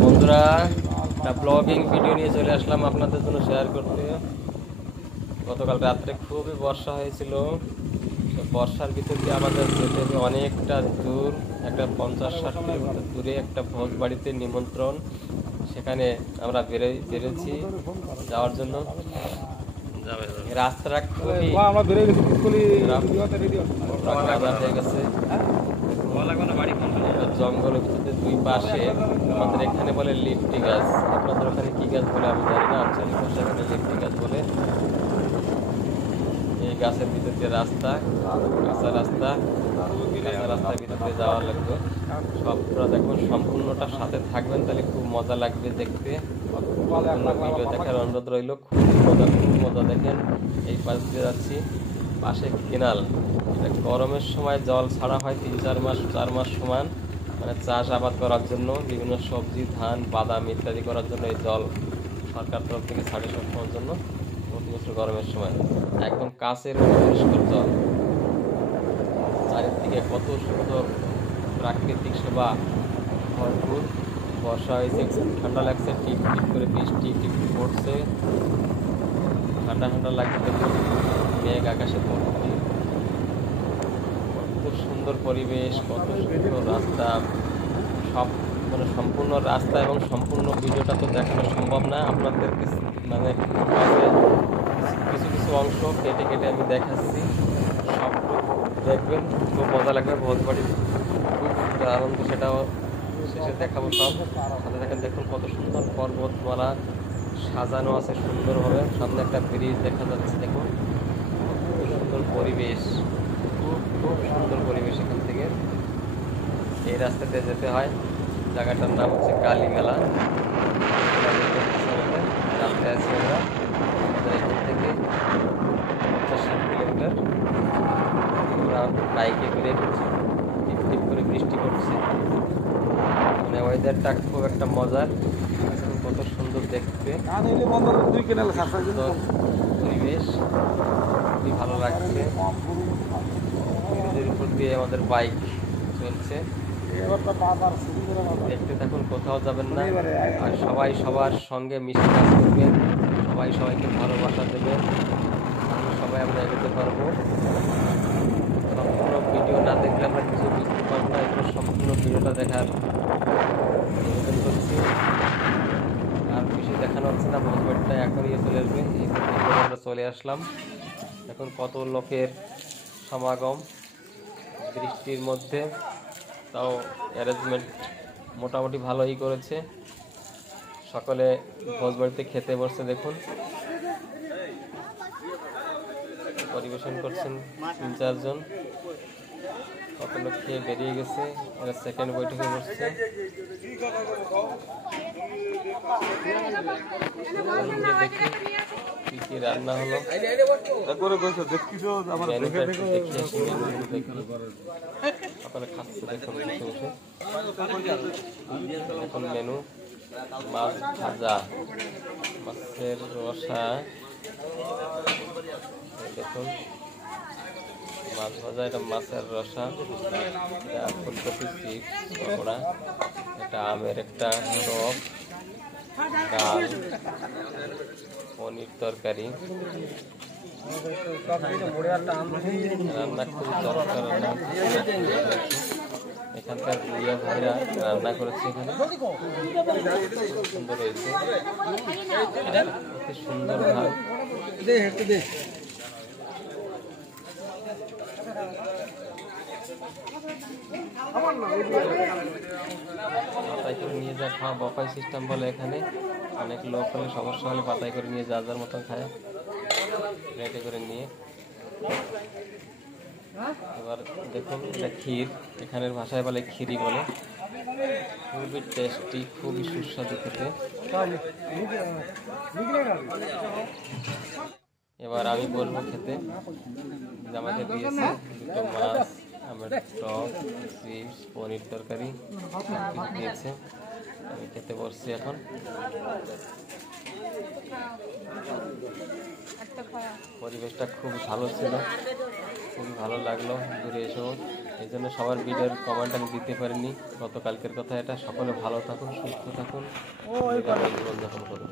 বন্ধুরা, একটা blogging video নিয়ে চলে আসলাম আপনাদের জন্য শেয়ার করতে। গতকাল রাত্রে খুবই বর্ষা হয়েছিল। তো বর্ষার ভিতর দিয়ে আমাদের যেতে হবে অনেকটা দূর, একটা 50-60 কিলোমিটার দূরে একটা ভোজ বাড়িতে নিমন্ত্রণ। সেখানে আমরা বেরোচ্ছি যাওয়ার জন্য। রাস্তাটা খুবই বাজার হয়ে গেছে। জঙ্গলের ভিতরে দুই পাশে আমাদের এখানে বলে লিফটি গাছ, আপনাদের ওখানে কি গাছ বলে আমি জানি না। আঞ্চলিক ভাষা এখানে লিফটি গাছ বলে। এই গাছের ভিতর দিয়ে রাস্তা, কাঁচা রাস্তার ভিতর দিয়ে যাওয়া লাগবে। সবটা দেখুন, সম্পূর্ণটার সাথে থাকবেন, তাহলে খুব মজা লাগবে দেখতে। ভিডিও দেখার অনুরোধ রইল। খুব মজা দেখেন। এই পাশ দিয়ে যাচ্ছি, পাশে কেনাল। গরমের সময় জল ছাড়া হয় 3-4 মাস সমান, মানে চাষ আবাদ করার জন্য, বিভিন্ন সবজি, ধান, বাদাম ইত্যাদি করার জন্য এই জল সরকার তরফ থেকে ছাড়ে সবসময়ের জন্য প্রতি বছর গরমের সময়। একদম কাছের পরিষ্কার জল। চারিদিকে কত সুন্দর প্রাকৃতিক শোভা ভরপুর। বর্ষা হয়েছে, ঠান্ডা লাগছে, টিপ টিপ করে বৃষ্টি টিপ পড়ছে, ঠান্ডা ঠান্ডা লাগছে। দেখুন মেঘ আকাশে ভর্তি, কত সুন্দর পরিবেশ, কত সুন্দর রাস্তা। সব মানে সম্পূর্ণ রাস্তা এবং সম্পূর্ণ ভিডিওটা তো দেখানো সম্ভব না আপনাদেরকে, মানে কিছু কিছু অংশ কেটে কেটে আমি দেখাচ্ছি। সবটুকু দেখবেন, খুব মজা লাগবে। ভোজ বাড়ির খুব আনন্দ, সেটাও শেষে দেখাবো সব। সাথে দেখেন, দেখুন কত সুন্দর পর্বতমালা সাজানো আছে সুন্দরভাবে। সামনে একটা ব্রিজ দেখা যাচ্ছে, দেখুন খুব সুন্দর পরিবেশ, খুব খুব সুন্দর পরিবেশ। এখান থেকে এই রাস্তাতে যেতে হয়। জায়গাটার নাম হচ্ছে কালীমেলা। রাস্তায় আছি আমরা, এখান থেকে 50-60 কিলোমিটার। আমরা বাইকে করে টিপ টিপ করে বৃষ্টি করছে, মানে ওয়েদারটা খুব একটা মজার। কত সুন্দর দেখতে, পরিবেশ খুবই ভালো লাগছে। ব্রিজের উপর দিয়ে আমাদের বাইক চলছে, দেখতে থাকুন, কোথাও যাবেন না। আর সবাই সবার সঙ্গে মিশে কাজ করবেন, সবাই সবাইকে ভালোবাসা দেবেন, সবাই আমরা এগোতে পারবো। সম্পূর্ণ ভিডিও না দেখলে আমরা কিছু বুঝতে পারবো না। এগুলো সম্পূর্ণ ভিডিওটা দেখার নিবেদন করছি। আর কিছু দেখানো হচ্ছে না, ভোজবাড়িটা এখনই চলে আসবে। এই আমরা চলে আসলাম। এখন কত লোকের সমাগম বৃষ্টির মধ্যে, তাও অ্যারেঞ্জমেন্ট মোটামুটি ভালোই করেছে। সকলে ভোজবাড়িতে খেতে বসছে, দেখুন পরিবেশন করছেন 3-4 জন। কত লোক খেয়ে বেরিয়ে গেছে, এরা সেকেন্ড বৈঠকে বসছে। দেখি কি কি রান্না হলো, সকলে খাচ্ছে দেখুন বসে বসে। এখন মেনু মাছ ভাজা, মাছের রসা, দেখুন মাছ ভাজা, এটা মাছের রসা, এটা ফুলকপি চিপস পকোড়া, এটা আমের একটা টক, ডাল, পনির তরকারি। রান্না খুবই চমৎকার রান্না, এখানকার বুড়িয়া ভাইরা রান্না করেছে। এখানে সুন্দর হয়েছে, সুন্দর ভাব। পাতাই করে নিয়ে যা খাওয়া, বফাই সিস্টেম বলে এখানে। অনেক লোক হলে, সমস্যা হলে পাতাই করে নিয়ে যার যার মতন খায়, প্লেটে করে নিয়ে। এবার দেখুন, এটা ক্ষীর, এখানের ভাষায় বলে ক্ষীরি বলে। খুবই টেস্টি, খুবই সুস্বাদু খেতে। এবার আমি বলবো খেতে। আমাকে দিয়েছে দুটো মাছ, আমার টক, চিপস, পনির তরকারি দিয়েছে। আমি খেতে বসছি এখন। পরিবেশটা খুব ভালো ছিল, খুবই ভালো লাগলো ঘুরে এসেও। এই জন্য সবার ভিডিওর কমেন্ট আমি দিতে পারিনি। গতকালকের কথা এটা। সকলে ভালো থাকুন, সুস্থ থাকুন, নিরাপদে জীবনযাপন করুন।